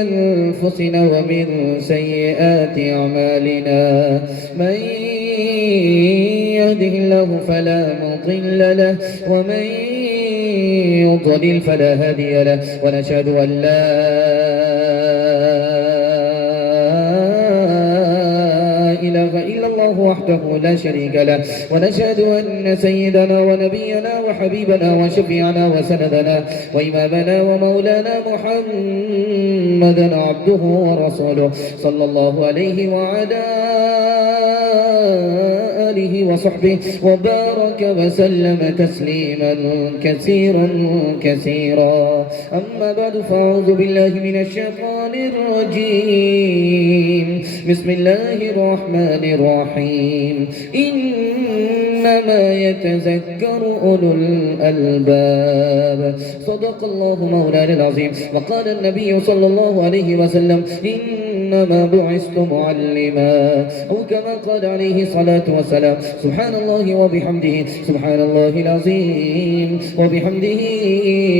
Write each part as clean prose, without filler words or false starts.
أنفسنا ومن سيئات أعمالنا من يهده الله فلا مضل له ومن يضلل فلا هادي له ونشهد أن لا إله إلا الله وحده لا شريك له ونشهد أن سيدنا ونبينا وحبيبنا وشفيعنا وسندنا وإمامنا ومولانا محمدا عبده ورسوله صلى الله عليه وعلى آله وصحبه وبارك وسلم تسليما كثيرا كثيرا. أما بعد فأعوذ بالله من الشيطان الرجيم. بسم الله الرحمن الرحيم. إنما يتذكر أولو الألباب. صدق الله مولانا العظيم. وقال النبي صلى الله عليه وسلم إنما بعثت معلما، أو كما قال عليه الصلاة والسلام. سبحان الله وبحمده سبحان الله العظيم وبحمده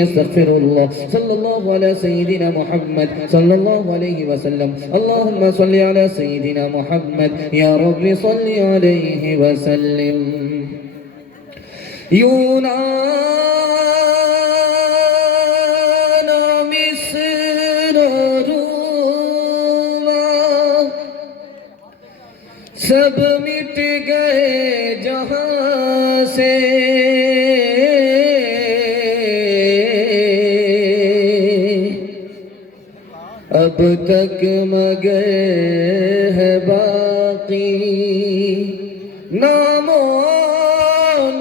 يستغفر الله. صلى الله على سيدنا محمد صلى الله عليه وسلم. اللهم صل على سيدنا محمد يا رب صل عليه وسلم. سب مٹ گئے جہاں سے، اب تک مگر ہے باقی نام و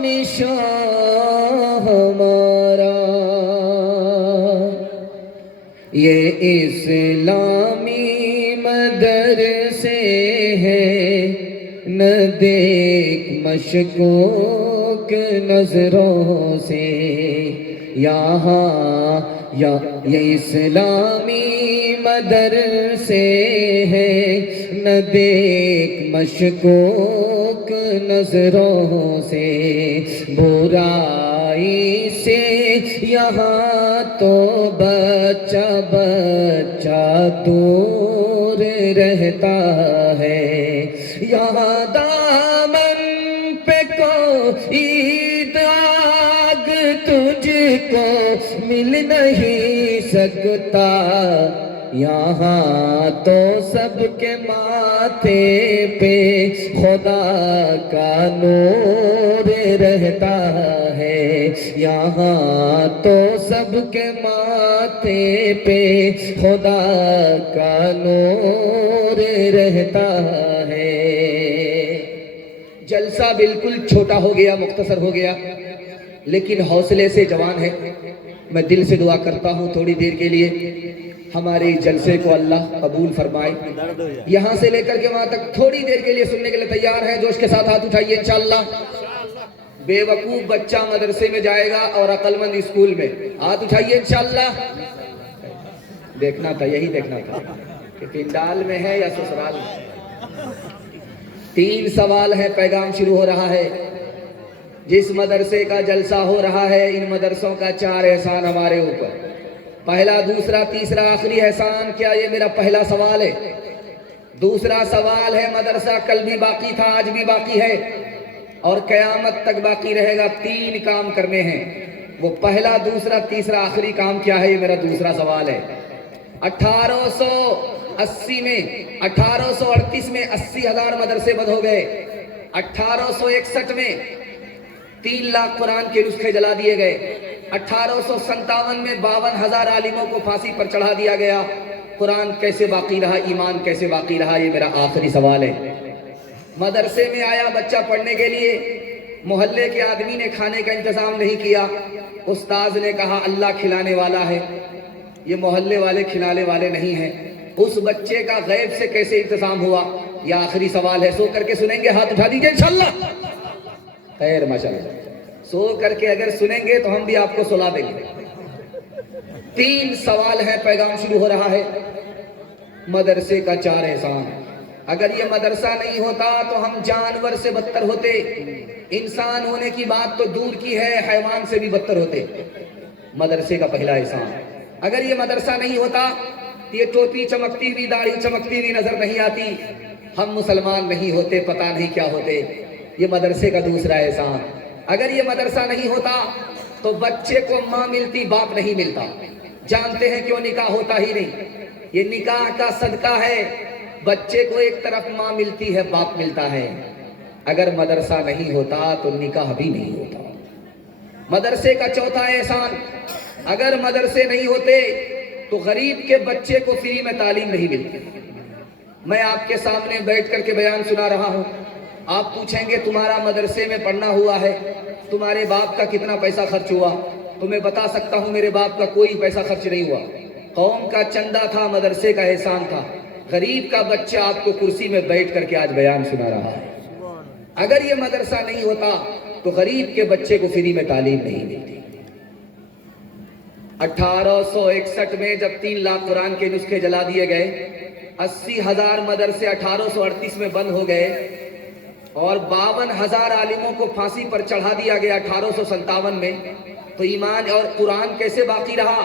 نشان ہمارا. یہ اسلامی مدرسے ہے، نہ دیکھ مشکوک نظروں سے. یہاں یہ اسلامی مدرسے ہے، نہ دیکھ مشکوک نظروں سے. برائی سے یہاں تو بچہ بچہ دور رہتا ہے. یہاں دامن پہ کوئی داغ تجھ کو مل نہیں سکتا. یہاں تو سب کے ماتھے پہ خدا کا نور رہتا ہے. یہاں تو سب کے ماتھے پہ خدا کا نور رہتا ہے. جلسہ بالکل چھوٹا ہو گیا، مختصر ہو گیا، لیکن حوصلے سے جوان ہے. میں دل سے دعا کرتا ہوں تھوڑی دیر کے لیے ہمارے جلسے کو اللہ قبول فرمائے. یہاں سے لے کر کے وہاں تک تھوڑی دیر کے لیے سننے کے لیے تیار ہیں؟ جوش کے ساتھ ہاتھ اٹھائیے انشاءاللہ. بے وقوف بچہ مدرسے میں جائے گا اور عقل مند اسکول میں. ہاتھ اٹھائیے انشاءاللہ. دیکھنا تھا، یہی دیکھنا تھا کہ پنڈال میں ہے یا سسرال میں. 3 سوال ہے. پیغام شروع ہو رہا ہے. جس مدرسے کا جلسہ ہو رہا ہے، ان مدرسوں کا 4 احسان ہمارے اوپر. پہلا، دوسرا، تیسرا، آخری احسان کیا؟ یہ میرا پہلا سوال ہے. دوسرا سوال ہے، مدرسہ کل بھی باقی تھا، آج بھی باقی ہے اور قیامت تک باقی رہے گا. 3 کام کرنے ہیں. وہ پہلا، دوسرا، تیسرا، آخری کام کیا ہے؟ یہ میرا دوسرا سوال ہے. 1880 میں 1838 میں 80,000 مدرسے بند ہو گئے. 1861 میں 3 لاکھ قرآن کے نسخے جلا دیے گئے. 1857 میں 52,000 عالموں کو پھانسی پر چڑھا دیا گیا. قرآن کیسے باقی رہا؟ ایمان کیسے باقی رہا؟ یہ میرا آخری سوال ہے. مدرسے میں آیا بچہ پڑھنے کے لیے، محلے کے آدمی نے کھانے کا انتظام نہیں کیا. استاذ نے کہا اللہ کھلانے والا ہے، یہ محلے والے کھلانے والے نہیں ہیں. اس بچے کا غیب سے کیسے انتظام ہوا؟ یہ آخری سوال ہے. سو کر کے سنیں گے؟ ہاتھ اٹھا دیجئے انشاءاللہ. خیر ماشاءاللہ. سو کر کے اگر سنیں گے تو ہم بھی آپ کو سلا دیں گے. 3 سوال ہے. پیغام شروع ہو رہا ہے. مدرسے کا 4 احسان. اگر یہ مدرسہ نہیں ہوتا تو ہم جانور سے بدتر ہوتے. انسان ہونے کی بات تو دور کی ہے، حیوان سے بھی بدتر ہوتے. مدرسے کا پہلا احسان. اگر یہ مدرسہ نہیں ہوتا یہ ٹوپی چمکتی ہوئی، داڑھی چمکتی ہوئی نظر نہیں آتی، ہم مسلمان نہیں ہوتے، پتہ نہیں کیا ہوتے۔ یہ مدرسے کا دوسرا احسان۔ اگر یہ مدرسہ نہیں ہوتا تو بچے کو ماں ملتی، باپ نہیں ملتا۔ جانتے ہیں کیوں نکاح ہوتا ہی نہیں؟ یہ نکاح کا صدقہ ہے، بچے کو ایک طرف ماں ملتی ہے، باپ ملتا ہے۔ اگر مدرسہ نہیں ہوتا تو نکاح بھی نہیں ہوتا۔ مدرسے کا چوتھا احسان، اگر مدرسے نہیں ہوتے تو غریب کے بچے کو فری میں تعلیم نہیں ملتی۔ میں آپ کے سامنے بیٹھ کر کے بیان سنا رہا ہوں، آپ پوچھیں گے تمہارا مدرسے میں پڑھنا ہوا ہے، تمہارے باپ کا کتنا پیسہ خرچ ہوا؟ تو میں بتا سکتا ہوں میرے باپ کا کوئی پیسہ خرچ نہیں ہوا، قوم کا چندہ تھا، مدرسے کا احسان تھا۔ غریب کا بچہ آپ کو کرسی میں بیٹھ کر کے آج بیان سنا رہا ہے۔ اگر یہ مدرسہ نہیں ہوتا تو غریب کے بچے کو فری میں تعلیم نہیں ملتی۔ 1861 میں جب 3 لاکھ قرآن کے نسخے جلا دیے گئے، 80,000 مدرسے 1838 میں بند ہو گئے اور 52,000 عالموں کو پھانسی پر چڑھا دیا گیا 1857 میں، تو ایمان اور قرآن کیسے باقی رہا؟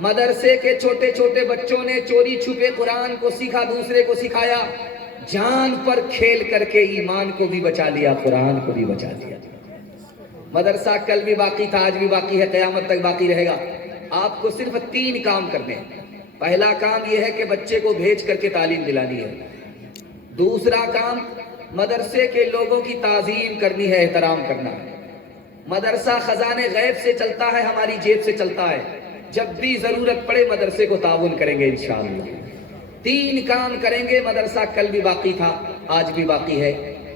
مدرسے کے چھوٹے چھوٹے بچوں نے چوری چھپے قرآن کو سیکھا، دوسرے کو سکھایا، جان پر کھیل کر کے ایمان کو بھی بچا لیا، قرآن کو بھی بچا لیا۔ مدرسہ کل بھی باقی تھا، آج بھی باقی ہے، قیامت تک باقی رہے گا۔ آپ کو صرف 3 کام کرنے ہیں۔ پہلا کام یہ ہے کہ بچے کو بھیج کر کے تعلیم دلانی ہے۔ دوسرا کام مدرسے کے لوگوں کی تعظیم کرنی ہے، احترام کرنا ہے۔ مدرسہ خزانے غیب سے چلتا ہے، ہماری جیب سے چلتا ہے۔ جب بھی ضرورت پڑے مدرسے کو تعاون کریں گے انشاءاللہ۔ 3 کام کریں گے، مدرسہ کل بھی باقی تھا، آج بھی باقی ہے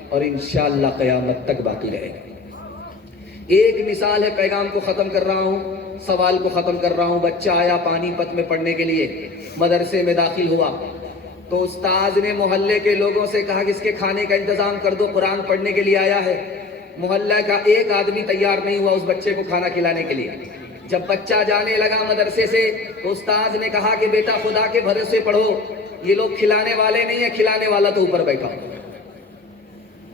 اور انشاءاللہ قیامت تک باقی رہے گا۔ ایک مثال ہے، پیغام کو ختم کر رہا ہوں، سوال کو ختم کر رہا ہوں۔ بچہ آیا پانی پت میں پڑھنے کے لیے، مدرسے میں داخل ہوا تو استاذ نے محلے کے لوگوں سے کہا کہ اس کے کھانے کا انتظام کر دو، قرآن پڑھنے کے لیے آیا ہے۔ محلہ کا ایک آدمی تیار نہیں ہوا اس بچے کو کھانا کھلانے کے لیے۔ جب بچہ جانے لگا مدرسے سے تو استاذ نے کہا کہ بیٹا خدا کے بھروسے پڑھو، یہ لوگ کھلانے والے نہیں ہیں، کھلانے والا تو اوپر بیٹھا۔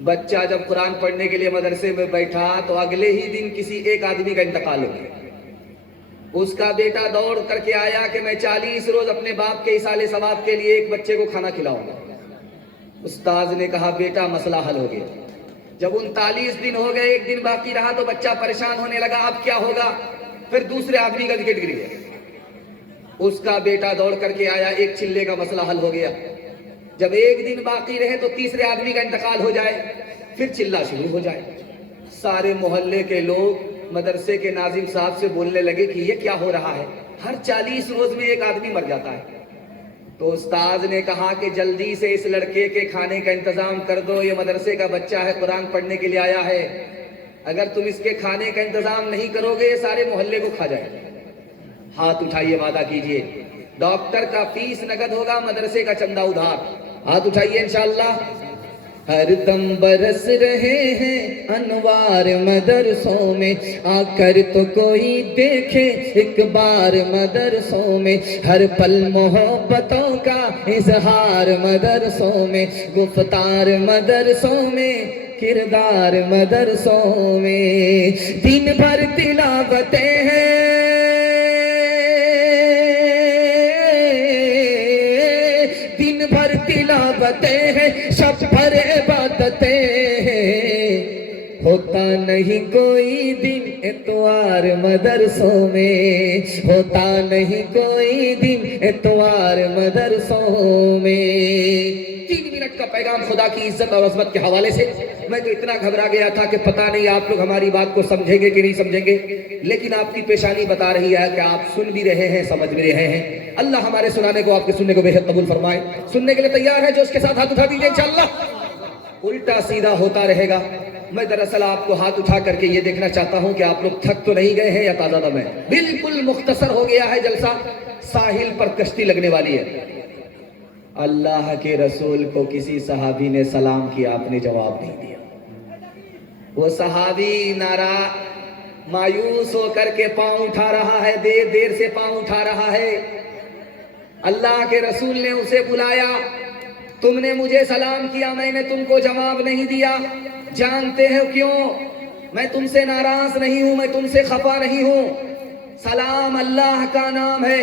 بچہ جب قرآن پڑھنے کے لیے مدرسے میں بیٹھا تو اگلے ہی دن کسی ایک آدمی کا انتقال ہو گیا۔ اس کا بیٹا دوڑ کر کے آیا کہ میں 40 روز اپنے باپ کے ایصال ثواب کے لیے ایک بچے کو کھانا کھلاؤں گا۔ استاذ نے کہا بیٹا مسئلہ حل ہو گیا۔ جب 39 دن ہو گئے، ایک دن باقی رہا تو بچہ پریشان ہونے لگا، اب کیا ہوگا؟ پھر دوسرے آدمی کا وکٹ گر گیا۔ اس کا بیٹا دوڑ کر کے آیا، ایک چلے کا مسئلہ حل ہو گیا۔ جب ایک دن باقی رہے تو تیسرے آدمی کا انتقال ہو جائے، پھر چلا شروع ہو جائے۔ سارے محلے کے لوگ مدرسے کے ناظم صاحب سے بولنے لگے کہ یہ کیا ہو رہا ہے، ہر 40 روز میں ایک آدمی مر جاتا ہے۔ تو استاذ نے کہا کہ جلدی سے اس لڑکے کے کھانے کا انتظام کر دو، یہ مدرسے کا بچہ ہے، قرآن پڑھنے کے لیے آیا ہے، اگر تم اس کے کھانے کا انتظام نہیں کرو گے یہ سارے محلے کو کھا جائے۔ ہاتھ اٹھائیے، وعدہ کیجئے، ڈاکٹر کا فیس نقد ہوگا، مدرسے کا چندہ ادھار۔ ہاتھ اٹھائیے انشاءاللہ۔ ہر دم برس رہے ہیں انوار مدرسوں میں، آ کر تو کوئی دیکھے ایک بار مدرسوں میں، ہر پل محبتوں کا اظہار مدرسوں میں، گفتار مدرسوں میں، کردار مدرسوں میں، دن بھر تلاوتیں ہیں، دن بھر تلاوتیں ہیں، شب بھر عبادتیں ہیں، ہوتا نہیں کوئی دن اتوار مدرسوں میں، ہوتا نہیں کوئی دن اتوار مدرسوں میں۔ 3 منٹ کا پیغام خدا کی عزت اور عظمت کے حوالے سے۔ میں تو اتنا گھبرا گیا تھا کہ پتہ نہیں آپ لوگ ہماری بات کو سمجھیں گے کہ نہیں سمجھیں گے، لیکن آپ کی پیشانی بتا رہی ہے کہ آپ سن بھی رہے ہیں، سمجھ بھی رہے ہیں۔ اللہ ہمارے سنانے کو، آپ کے سننے کو بے حد قبول فرمائے۔ سننے کے لیے تیار ہے جو اس کے ساتھ ہاتھ اٹھا دیجیے انشاءاللہ۔ الٹا سیدھا ہوتا رہے گا۔ میں دراصل آپ کو ہاتھ اٹھا کر کے یہ دیکھنا چاہتا ہوں کہ آپ لوگ تھک تو نہیں گئے ہیں یا تازہ دم ہے۔ بالکل مختصر ہو گیا ہے جلسہ، ساحل پر کشتی لگنے والی ہے۔ اللہ کے رسول کو کسی صحابی نے سلام کیا، آپ نے جواب نہیں دیا۔ وہ صحابی مایوس ہو کر کے پاؤں اٹھا رہا ہے، دیر دیر سے پاؤں اٹھا رہا ہے۔ اللہ کے رسول نے اسے بلایا، تم نے مجھے سلام کیا، میں نے تم کو جواب نہیں دیا، جانتے ہو کیوں؟ میں تم سے ناراض نہیں ہوں، میں تم سے خفا نہیں ہوں۔ سلام اللہ کا نام ہے،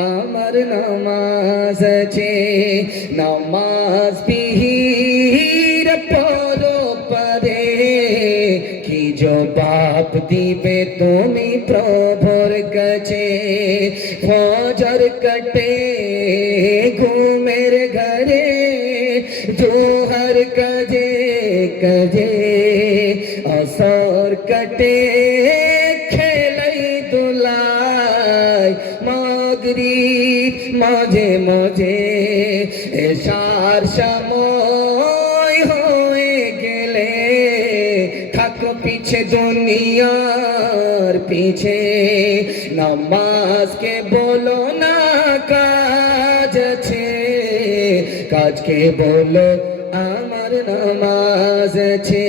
আমার নামাজ আছে, নামাজ বিহির পড়ো পারে, কি জবাব দিবে তুমি প্রভুর কাছে। ফজর কাটে ঘুমের ঘরে, জোহর কাজে কাজে, আসর কাটে মাঝে মাঝে, এশার সময় হয়ে গেলে থাকো পিছে দুনিয়ার পিছে। নামাজকে বলো না কাজ আছে, কাজকে বলো আমার নামাজ আছে।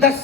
10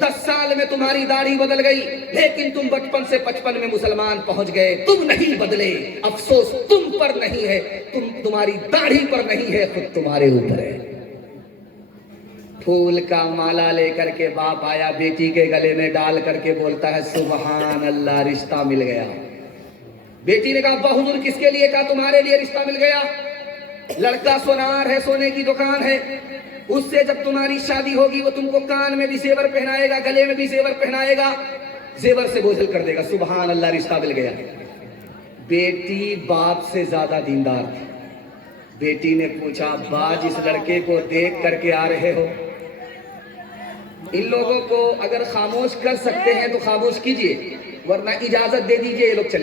10 سال میں تمہاری داڑھی بدل گئی، لیکن تم بچپن سے 55 میں مسلمان پہنچ گئے، تم نہیں بدلے، افسوس تم پر نہیں ہے، تمہاری داڑھی پر نہیں ہے، خود تمہارے اوپر ہے۔ پھول کا مالا لے کر کے باپ آیا، بیٹی کے گلے میں ڈال کر کے بولتا ہے سبحان اللہ، رشتہ مل گیا۔ بیٹی نے کہا ابا حضور کس کے لیے؟ کہا تمہارے لیے رشتہ مل گیا، لڑکا سونار ہے، سونے کی دکان ہے، اس سے جب تمہاری شادی ہوگی وہ تم کو کان میں بھی زیور پہنائے گا، گلے میں بھی زیور پہنائے گا، زیور سے بوجھل کر دے گا۔ سبحان اللہ، رشتہ مل گیا۔ بیٹی باپ سے زیادہ دیندار تھی۔ بیٹی نے پوچھا ابا جس لڑکے کو دیکھ کر کے آ رہے ہو، ان لوگوں کو اگر خاموش کر سکتے ہیں تو خاموش کیجئے، ورنہ اجازت دے دیجئے یہ لوگ چلے